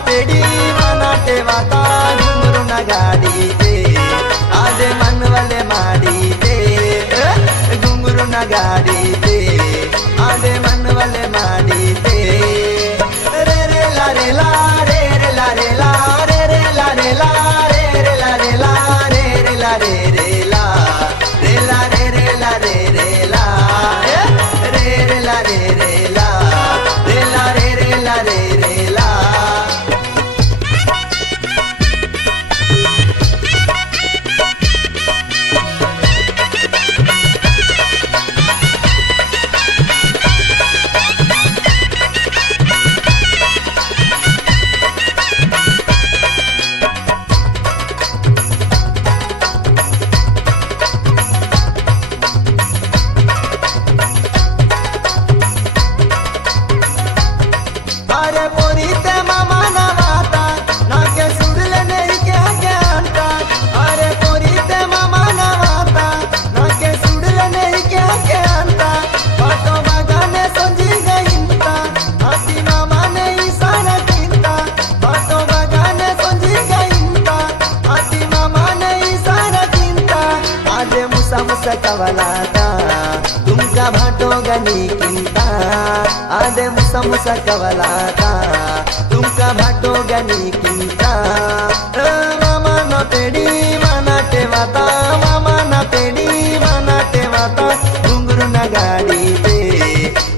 વાતડી નાટે વાતા ઘુમરું નગાડી દે આજે મનવલે માડી દે ઘુમરું નગાડી દે આજે મનવલે માડી દે રે રે લા રે લા રે રે લા રે લા રે રે લા રે લા રે રે લા રે લા રે રે લા રે રે લા રે લા રે રે લા રે રે લા રે રે લા રે રે લા कवलाता तुमका भाटो गनी किंता। आदे मुसा मुसा कवलाता तुमका भाटो गनी किंता। मामा पेडी, माना ठेवाता मामा ना पेडी, माना ठेवाता घुंगरू गाडी ते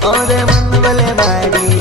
ओदे मनवले माडी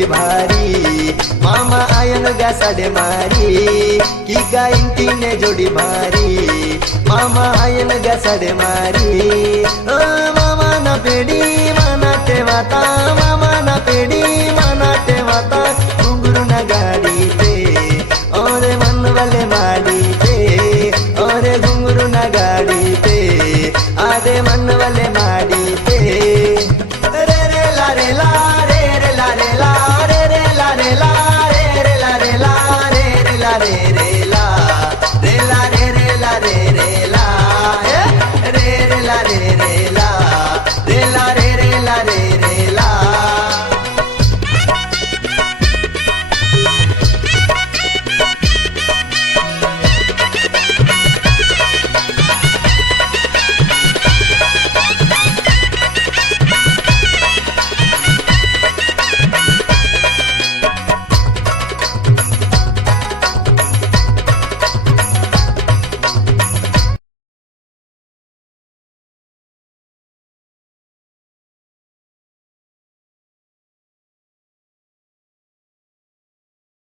लई भारी मामा आयन गया साडे मारी की गाईन तिने जोडी मारी मामा आयन गया साडे मारी. मामा ना पेडी माना ते वाता मामा ना पेडी